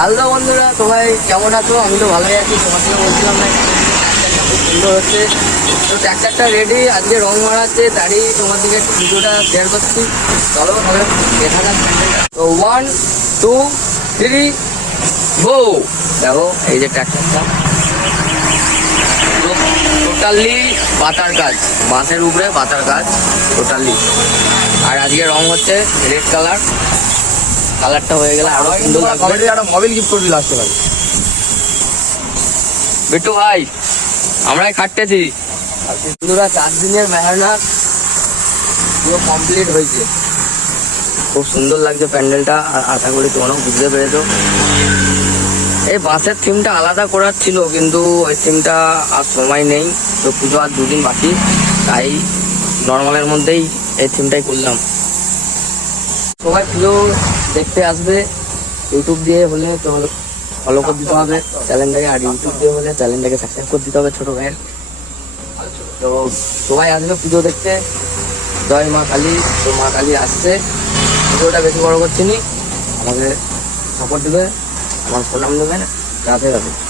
Hello বন্ধুরা, সবাই কেমন আছো? আমি তো ভালোই আছি তোমার সঙ্গে বলছিলাম না। সুন্দর হচ্ছে। তো ট্র্যাক্টরটা রেডি আজকে রং মারাচ্ছে, তারই তোমার দিকে একটু ভিডিওটা শেয়ার করছি। চলো, তাহলে দেখা যাক। তো ওয়ান টু থ্রি গো দেখো, এই যে ট্র্যাক্টরটা টোটালি পাতার কাজ বাঁশের উপরে পাতার কাজ টোটালি আর আজকে রং হচ্ছে রেড কালার কালারটা হয়ে গেলে আরও সুন্দর লাগবে। একটা মোবাইল গিফট করবি লাস্টে ভাই। বিট্টু ভাই আমরাই খাটতেছি। বন্ধুরা চার দিনের মেহনত পুরো কমপ্লিট হয়েছে। খুব সুন্দর লাগছে প্যান্ডেলটা আর আশা করি তোমরাও বুঝতে পেরেছ। এই বাসের থিমটা আলাদা করার ছিল কিন্তু ওই থিমটা আর সময় নেই। তো পুজো আর দুদিন বাকি তাই নর্মালের মধ্যেই এই থিমটাই করলাম। সবাই পুজো দেখতে আসবে। ইউটিউব দিয়ে হলে তোমার ফলো করে দিতে হবে। চ্যানেলটাকে আর ইউটিউব দিয়ে হলে চ্যানেলটাকে সাবস্ক্রাইব করে দিতে হবে ছোটো ভাইয়ের। তো সবাই আসবে পুজো দেখতে। জয় মা কালী। তো মা কালী আসছে। পুজোটা বেশি বড়ো করছি নি। আমাকে সাপোর্ট দেবে। আমার প্রণাম দেবেন। রাধে রাধে।